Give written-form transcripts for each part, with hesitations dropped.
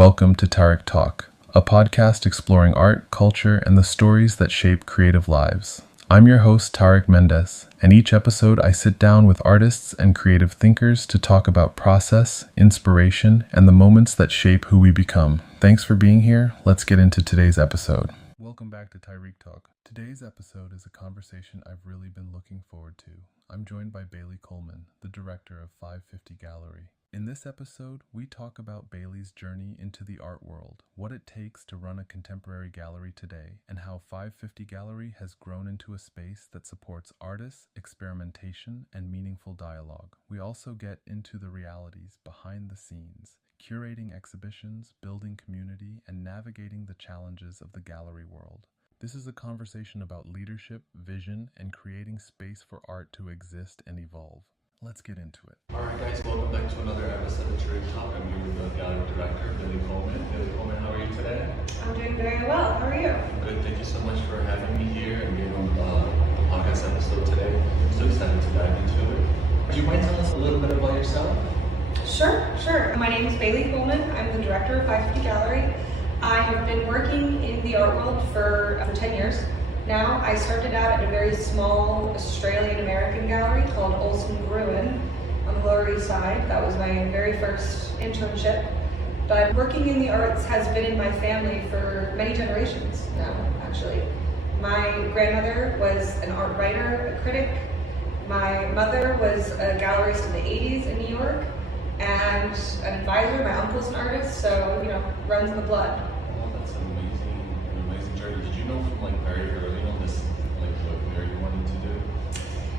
Welcome to Tarik Talk, a podcast exploring art, culture, and the stories that shape creative lives. I'm your host, Tarik Mendes, and each episode I sit down with artists and creative thinkers to talk about process, inspiration, and the moments that shape who we become. Thanks for being here. Let's get into today's episode. Welcome back to Tarik Talk. Today's episode is a conversation I've really been looking forward to. I'm joined by Bailey Coleman, the director of 550 Gallery. In this episode, we talk about Bailey's journey into the art world, what it takes to run a contemporary gallery today, and how 550 Gallery has grown into a space that supports artists, experimentation, and meaningful dialogue. We also get into the realities behind the scenes, curating exhibitions, building community, and navigating the challenges of the gallery world. This is a conversation about leadership, vision, and creating space for art to exist and evolve. Let's get into it. All right, guys, welcome back to another episode of Tarik Talk. I'm here with the gallery director, Bailey Coleman. Bailey Coleman, how are you today? I'm doing very well. How are you? Good. Thank you so much for having me here and being on the podcast episode today. I'm so excited to dive into it. Would you mind telling us a little bit about yourself? Sure. My name is Bailey Coleman. I'm the director of 550 Gallery. I have been working in the art world for 10 years. Now, I started out at a very small Australian-American gallery called Olsen Gruen on the Lower East Side. That was my very first internship. But working in the arts has been in my family for many generations now, actually. My grandmother was an art writer, a critic. My mother was a gallerist in the 80s in New York and an advisor. My uncle's an artist, so, runs in the blood. Oh, that's an amazing journey. Did you know from very early on this, what you wanted to do?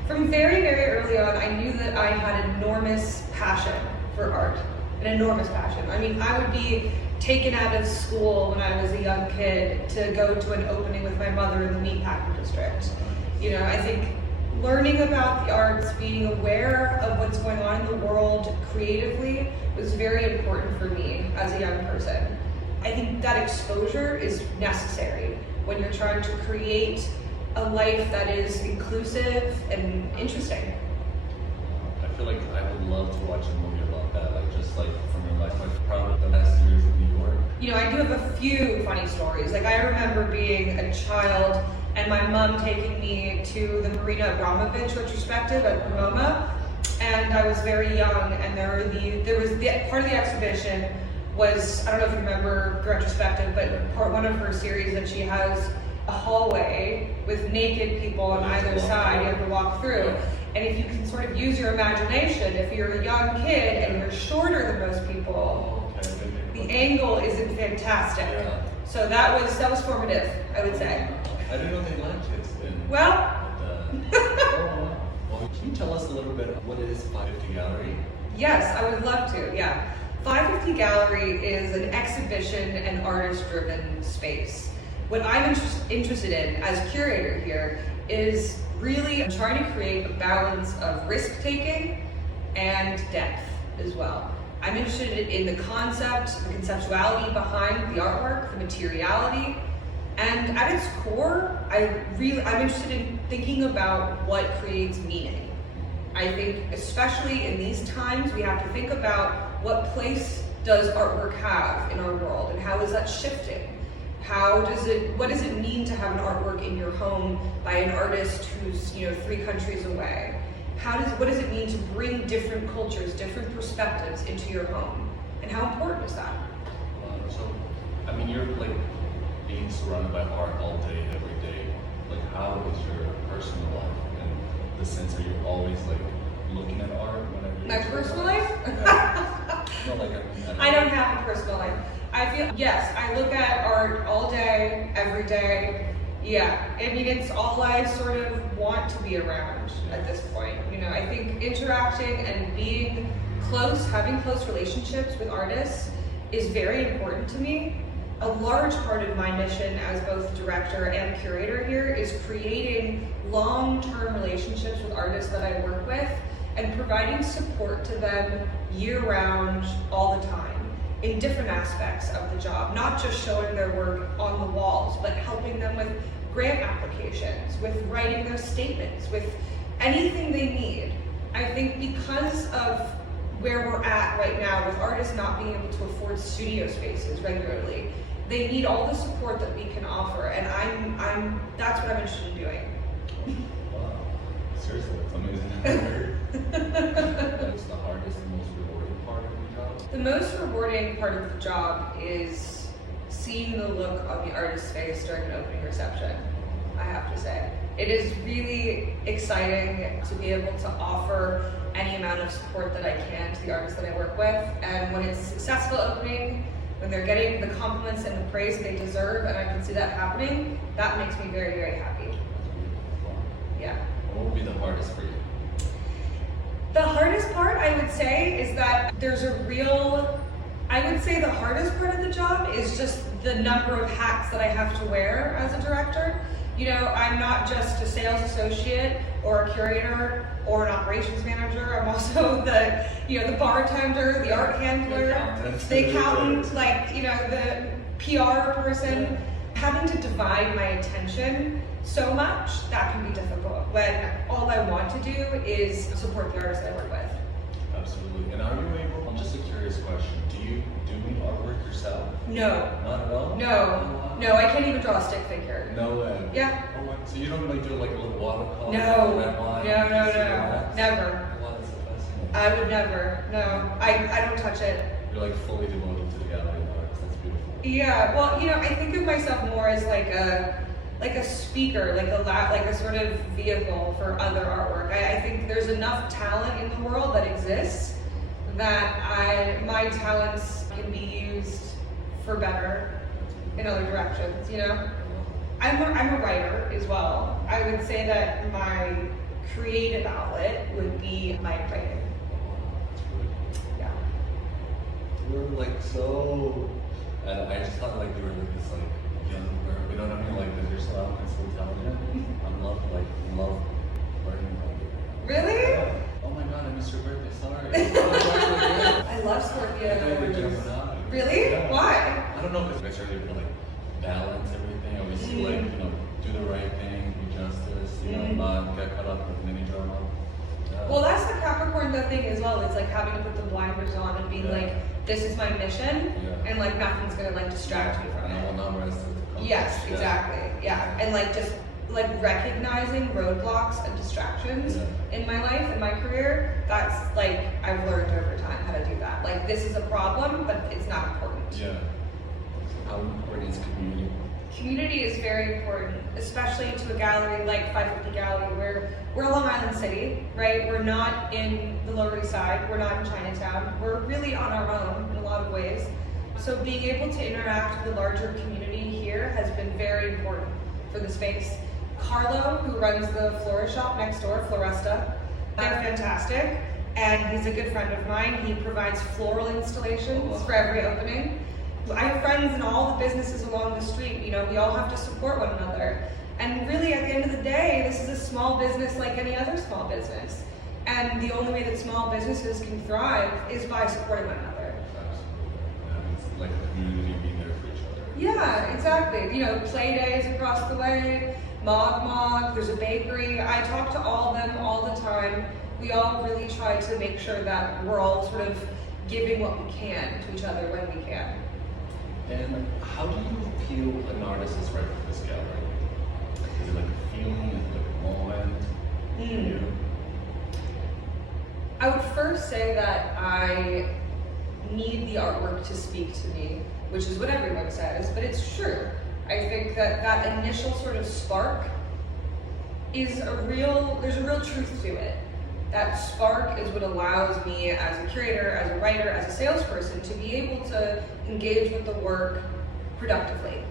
From very, very early on, I knew that I had enormous passion for art, an enormous passion. I mean, I would be taken out of school when I was a young kid to go to an opening with my mother in the meatpacking district. I think learning about the arts, being aware of what's going on in the world creatively was very important for me as a young person. I think that exposure is necessary when you're trying to create a life that is inclusive and interesting. I feel like I would love to watch a movie about that, from your life, probably the last years in New York. I do have a few funny stories. I remember being a child and my mom taking me to the Marina Abramovich retrospective at MoMA, and I was very young, and there was part of the exhibition was, I don't know if you remember the retrospective, but one of her series that she has a hallway with naked people on either side you have to walk through. And if you can sort of use your imagination, if you're a young kid and you're shorter than most people, the angle isn't fantastic. Yeah. So that was formative, I would say. I didn't know they liked kids then. Well, Well, can you tell us a little bit of what is 550 Gallery? yes, I would love to, yeah. 550 Gallery is an exhibition and artist-driven space. What I'm interested in as curator here is really trying to create a balance of risk-taking and depth as well. I'm interested in the concept, the conceptuality behind the artwork, the materiality, and at its core, I'm interested in thinking about what creates meaning. I think, especially in these times, we have to think about what place does artwork have in our world, and how is that shifting? What does it mean to have an artwork in your home by an artist who's 3 countries away? What does it mean to bring different cultures, different perspectives into your home? And how important is that? You're being surrounded by art all day, every day. How is your personal life and the sense that you're always looking at art whenever My personal life? No, I don't have a personal life. Yes, I look at art all day, every day. Yeah, it's all I sort of want to be around at this point. I think interacting and being close, having close relationships with artists is very important to me. A large part of my mission as both director and curator here is creating long-term relationships with artists that I work with and providing support to them year-round, all the time, in different aspects of the job, not just showing their work on the walls, but helping them with grant applications, with writing their statements, with anything they need. I think because of where we're at right now with artists not being able to afford studio spaces regularly. They need all the support that we can offer, and that's what I'm interested in doing. Wow. Seriously, that's amazing. That's the hardest and most rewarding part of the job? The most rewarding part of the job is seeing the look on the artist's face during an opening reception, I have to say. It is really exciting to be able to offer any amount of support that I can to the artists that I work with. And when it's a successful opening, when they're getting the compliments and the praise they deserve, and I can see that happening, that makes me very, very happy. Yeah. What would be the hardest for you? The hardest part, I would say, is that there's a real, I would say the hardest part of the job is just the number of hats that I have to wear as a director. You know, I'm not just a sales associate or a curator or an operations manager. I'm also the bartender, the art handler, the accountant, the PR person. Having to divide my attention so much, that can be difficult when all I want to do is support the artists I work with. Absolutely. And are you able, just a curious question, do you do any artwork yourself? No. Not at all? No, I can't even draw a stick figure. No way. Yeah. Oh my, so you don't do like a little watercolor? No. Red line, Never. Wow, that's so fascinating. I would never. No, I don't touch it. You're like fully devoted to the gallery of arts. That's beautiful. Yeah. Well, I think of myself more as like a speaker, like a sort of vehicle for other artwork. I think there's enough talent in the world that exists that my talents can be used for better in other directions. I'm a writer as well. I would say that my creative outlet would be my writing. Yeah. You're like so. I just thought like you were like this like young girl. You know what I mean? Like that you're so out and so talented. I love learning about you. Really? Oh my god, I missed your birthday. Sorry. I love Scorpio. Gemini. Really? Yeah. Why? I don't know, because I started to like balance everything. I always see like, do the right thing, do justice, not get caught up with mini drama. Yeah. Well, that's the Capricorn thing as well. It's like having to put the blinders on and being like, this is my mission, and like nothing's gonna like distract me from And I will it. not rest until it comes. Yes, exactly. Yeah, and like just like recognizing roadblocks and distractions in my life and my career. That's like I've learned over time how to do that. Like this is a problem, but it's not important. Yeah. How important is community? Community is very important, especially to a gallery like 550 Gallery, where we're Long Island City, right? We're not in the Lower East Side, we're not in Chinatown. We're really on our own in a lot of ways. So being able to interact with the larger community here has been very important for the space. Carlo, who runs the florist shop next door, Floresta, they're fantastic, and he's a good friend of mine. He provides floral installations for every opening. I have friends in all the businesses along the street. We all have to support one another. And really, at the end of the day, this is a small business like any other small business. And the only way that small businesses can thrive is by supporting one another. Absolutely. It's like a community being there for each other. Yeah, exactly. Play days across the way, Mog, there's a bakery. I talk to all of them all the time. We all really try to make sure that we're all sort of giving what we can to each other when we can. And how do you feel an artist is right for this gallery? Is it like a feeling? Is it like a moment? I would first say that I need the artwork to speak to me, which is what everyone says, but it's true. I think that initial sort of spark there's a real truth to it. That spark is what allows me as a curator, as a writer, as a salesperson to be able to engage with the work productively.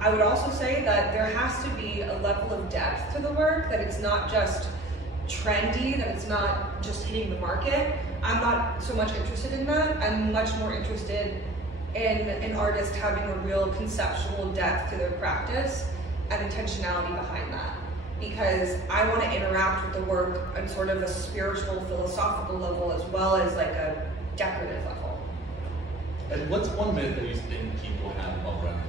I would also say that there has to be a level of depth to the work, that it's not just trendy, that it's not just hitting the market. I'm not so much interested in that. I'm much more interested in an artist having a real conceptual depth to their practice and intentionality behind that. Because I want to interact with the work on sort of a spiritual, philosophical level as well as like a decorative level. And what's one myth that you think people have about running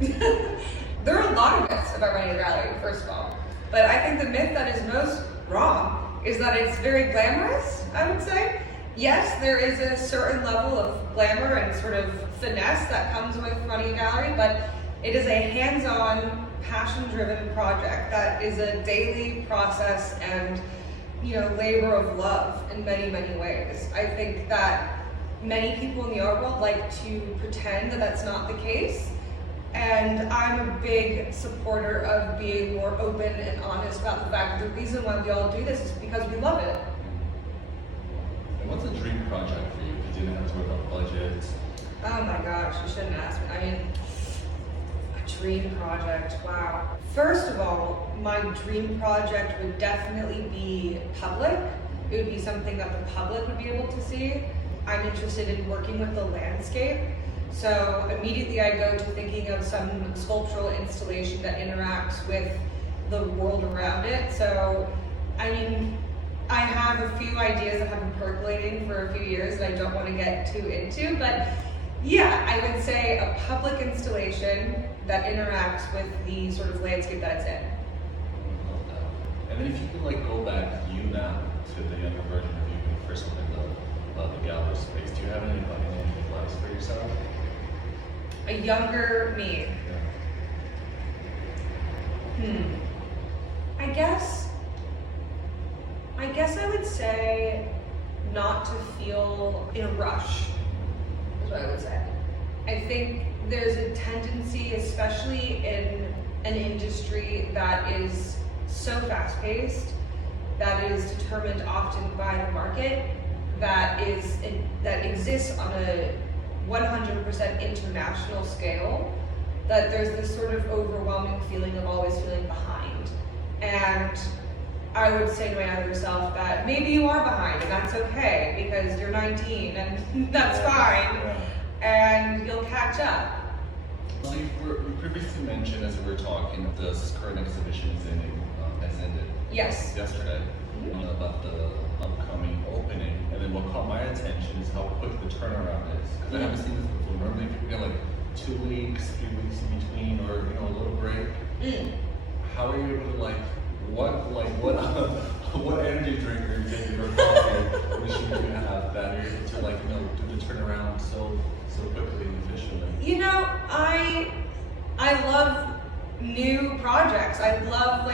a gallery? There are a lot of myths about running a gallery, first of all. But I think the myth that is most wrong is that it's very glamorous, I would say. Yes, there is a certain level of glamour and sort of finesse that comes with running a gallery, but it is a hands-on, passion-driven project that is a daily process and, labor of love in many, many ways. I think that many people in the art world like to pretend that that's not the case, and I'm a big supporter of being more open and honest about the fact that the reason why we all do this is because we love it. And what's a dream project for you? Because you didn't have to worry about budgets. Oh my gosh, you shouldn't ask me. I mean, a dream project, wow. First of all, my dream project would definitely be public. It would be something that the public would be able to see. I'm interested in working with the landscape. So immediately I go to thinking of some sculptural installation that interacts with the world around it. So, I mean, I have a few ideas that have been percolating for a few years that I don't want to get too into, but yeah, I would say a public installation that interacts with the sort of landscape that it's in. I love that. And then if you could go back you now to the younger version of you when you first opened the gallery space, do you have any advice for yourself? A younger me. I guess I would say not to feel in a rush, is what I would say. I think there's a tendency, especially in an industry that is so fast-paced, that is determined often by the market, that exists on a 100% international scale, that there's this sort of overwhelming feeling of always feeling behind. And I would say to my younger self that maybe you are behind and that's okay because you're 19 and that's fine and you'll catch up. Well, you previously mentioned as we were talking, this current exhibition has ended. Yes. Yesterday. About the upcoming opening, and then what caught my attention is how quick the turnaround is. Because I haven't seen this before. Normally people get 2 weeks, 3 weeks in between, or a little break. How are you able to what energy drink are you taking or coffee machine do you have that you're able to do the turnaround so quickly and efficiently? I love new projects. I love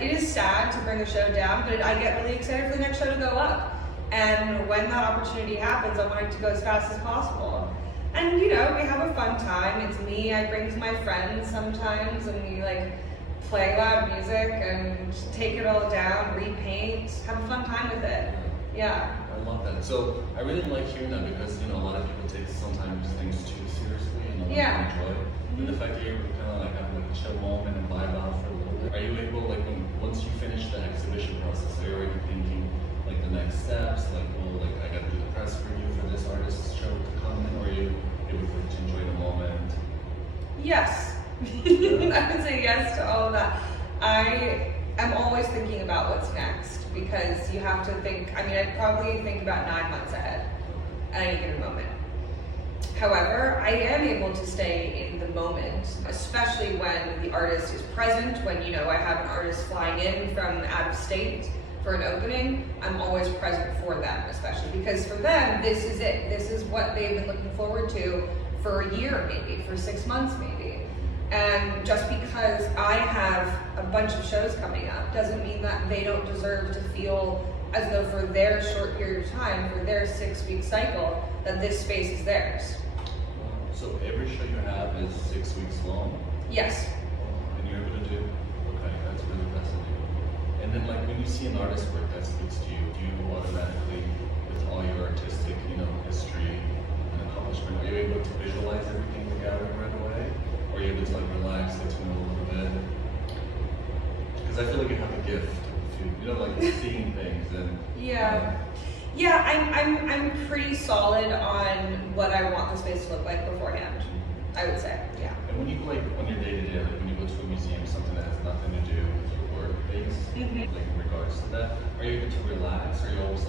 it is sad to bring a show down, but I get really excited for the next show to go up. And when that opportunity happens, I want it to go as fast as possible. And we have a fun time. It's me. I bring my friends sometimes, and we play loud music and take it all down, repaint, have a fun time with it. Yeah. I love that. So I really like hearing that because a lot of people take sometimes things too seriously and don't enjoy it. And the fact that you're able to kind of have a chill moment and vibe out for a little bit. Are you able, once you finish the exhibition process, are you already thinking the next steps? I got to do the press review for this artist's show to come in, or are you able to enjoy the moment? Yes. I would say yes to all of that. I am always thinking about what's next because you have to think. I'd probably think about 9 months ahead at any given moment. However, I am able to stay in the moment, especially when the artist is present, when I have an artist flying in from out of state for an opening. I'm always present for them, especially because for them, this is it. This is what they've been looking forward to for a year, maybe, for 6 months, maybe. And just because I have a bunch of shows coming up doesn't mean that they don't deserve to feel as though for their short period of time, for their 6-week cycle, that this space is theirs. So every show you have is 6 weeks long? Yes. And you're able to do? Okay, that's really fascinating. And then when you see an artist's work that speaks to you, do you automatically, with all your artistic, history and accomplishment, are you able to visualize everything in the gallery right away? Or are you able to relax, get to know a little bit? Because I feel like you have a gift to, seeing things and I'm pretty solid on what I want the space to look like beforehand, I would say. Yeah. And when you on your day-to-day, when you go to a museum, something that has nothing to do with your work base, in regards to that, are you able to relax? Or are you always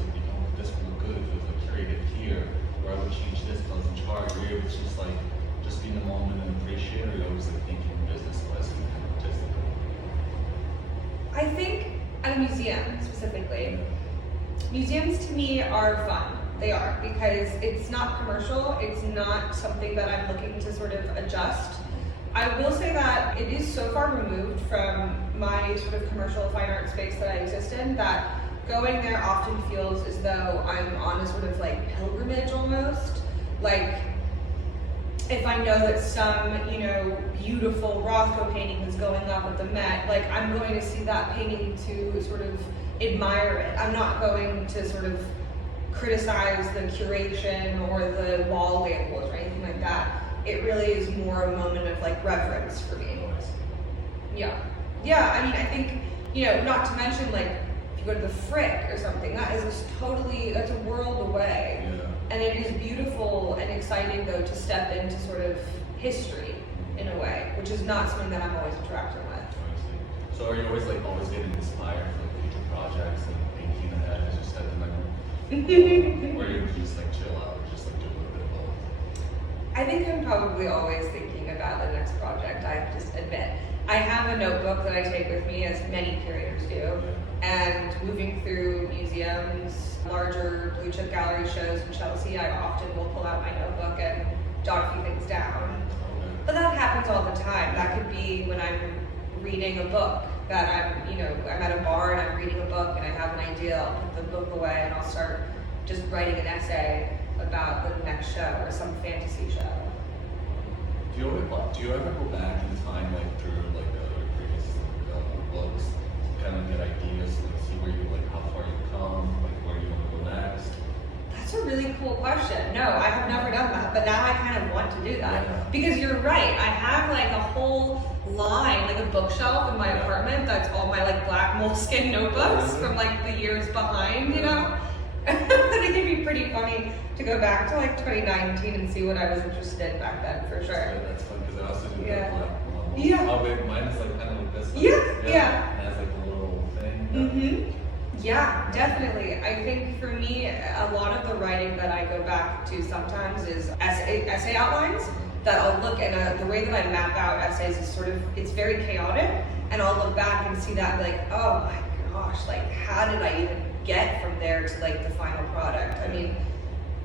this would look good if it was curated here, or I would change this if I was in charge? Or are you able to just be in the moment and appreciate it, or are you always thinking business-wise and kind of artistically? I think at a museum specifically, museums to me are fun. They are, because it's not commercial. It's not something that I'm looking to sort of adjust. I will say that it is so far removed from my sort of commercial fine art space that I exist in that going there often feels as though I'm on a sort of like pilgrimage almost. Like, if I know that some, beautiful Rothko painting is going up at the Met, like I'm going to see that painting to sort of admire it. I'm not going to sort of criticize the curation or the wall labels or anything like that. It really is more a moment of like reverence for me. Yeah. I mean, I think, not to mention like if you go to the Frick or something, that's a world away. Yeah. And it is beautiful and exciting though to step into sort of history in a way, which is not something that I'm always interacting with. So are you always getting inspired for like future projects and thinking ahead as you step in like or you just like chill out or just like do a little bit of both? I think I'm probably always thinking about the next project, I have to admit. I have a notebook that I take with me, as many curators do, and moving through museums, larger blue chip gallery shows in Chelsea, I often will pull out my notebook and jot a few things down. But that happens all the time. That could be when I'm reading a book, that I'm at a bar and I'm reading a book and I have an idea, I'll put the book away and I'll start just writing an essay about the next show or some fantasy show. Do you ever go back in time, like through like the previous books, kind of get ideas, like see where how far you come, like where you want to go next? That's a really cool question. No, I have never done that, but now I kind of want to do that. Because you're right, I have like a whole line, like a bookshelf in my apartment that's all my like black moleskin notebooks from like the years behind, I think it'd be pretty funny to go back to like 2019 and see what I was interested in back then, for sure. Yeah, that's fun because I also do Yeah. that. Yeah. Oh, wait, mine is like kind of like this. Yeah. It has like a little thing. Yeah, definitely. I think for me, a lot of the writing that I go back to sometimes is essay outlines that I'll look at. The way that I map out essays is it's very chaotic, and I'll look back and see that like, oh my gosh, like how did I even get from there to like the final product? I mean,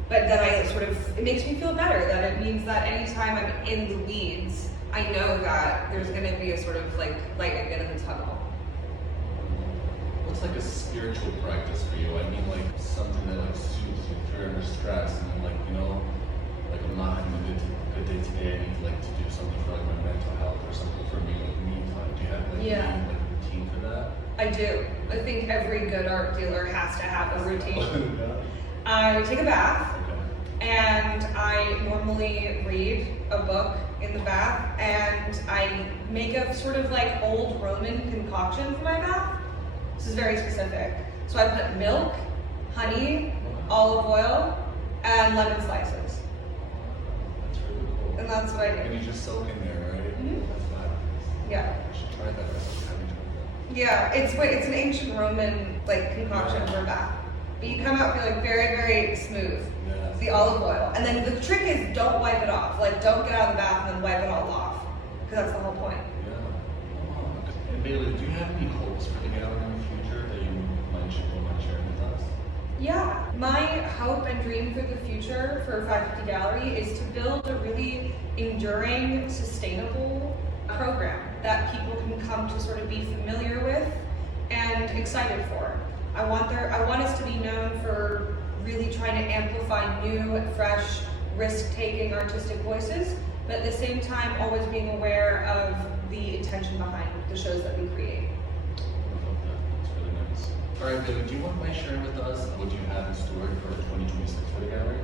but then it makes me feel better, that it means that anytime I'm in the weeds, I know that there's gonna be a sort of like light at the end of the tunnel. What's like a spiritual practice for you? I mean, like something that like soothes you if you're under stress, and then like like I'm not having a good day today. I need to like to do something for like my mental health or something for me, like me time. Do you have like any routine for that? I do. I think every good art dealer has to have a routine. I take a bath, and I normally read a book in the bath, and I make a sort of like old Roman concoction for my bath. This is very specific. So I put milk, honey, olive oil, and lemon slices. That's really cool. And that's what I do. And you just soak in there, right? That's fabulous. Yeah. I should try that. I haven't tried that. Yeah, it's an ancient Roman like concoction for a bath. But you come out feeling very, very smooth. Yeah. The olive oil. And then the trick is don't wipe it off. Like don't get out of the bath and then wipe it all off. Because that's the whole point. Yeah. Oh, and Bailey, do you have any hopes for the gallery in the future that you might share with us? Yeah, my hope and dream for the future for 550 Gallery is to build a really enduring, sustainable program that people can come to sort of be familiar with and excited for. I want us to be known for really trying to amplify new, fresh, risk-taking artistic voices, but at the same time always being aware of the intention behind the shows that we create. I love that. That's really nice. All right, Bailey, do you want to share with us what you have in store for 2026 for the gallery?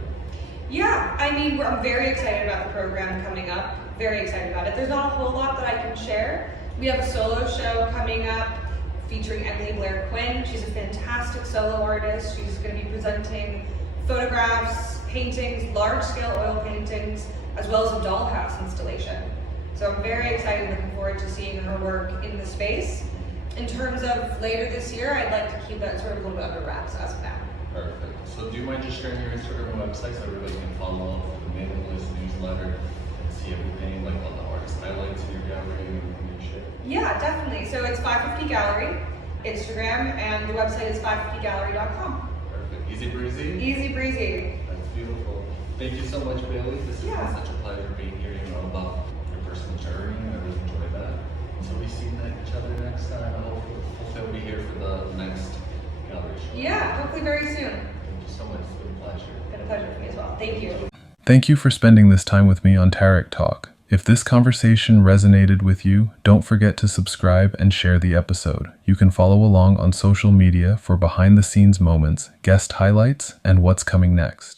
Yeah, I mean, I'm very excited about the program coming up. Very excited about it. There's not a whole lot that I can share. We have a solo show coming up featuring Emily Blair Quinn. She's a fantastic solo artist. She's going to be presenting photographs, paintings, large-scale oil paintings, as well as a dollhouse installation. So I'm very excited, looking forward to seeing her work in the space. In terms of later this year, I'd like to keep that sort of a little bit under wraps as of now. Perfect. So do you mind just sharing your Instagram and website so everybody can follow up with the mailing list, newsletter, and see everything, like all the artist highlights in your gallery and shit? Yeah, definitely. So it's 550 Gallery, Instagram, and the website is 550gallery.com. Perfect. Easy breezy? Easy breezy. That's beautiful. Thank you so much, Bailey. This has Yeah. been such a pleasure being here, about your personal journey, and I really enjoyed that. Until we see each other next time, hopefully I'll be here for the next gallery show. Yeah, hopefully very soon. Thank you so much. It's been a pleasure. It's been a pleasure for me as well. Thank you. Thank you for spending this time with me on Tarik Talk. If this conversation resonated with you, don't forget to subscribe and share the episode. You can follow along on social media for behind-the-scenes moments, guest highlights, and what's coming next.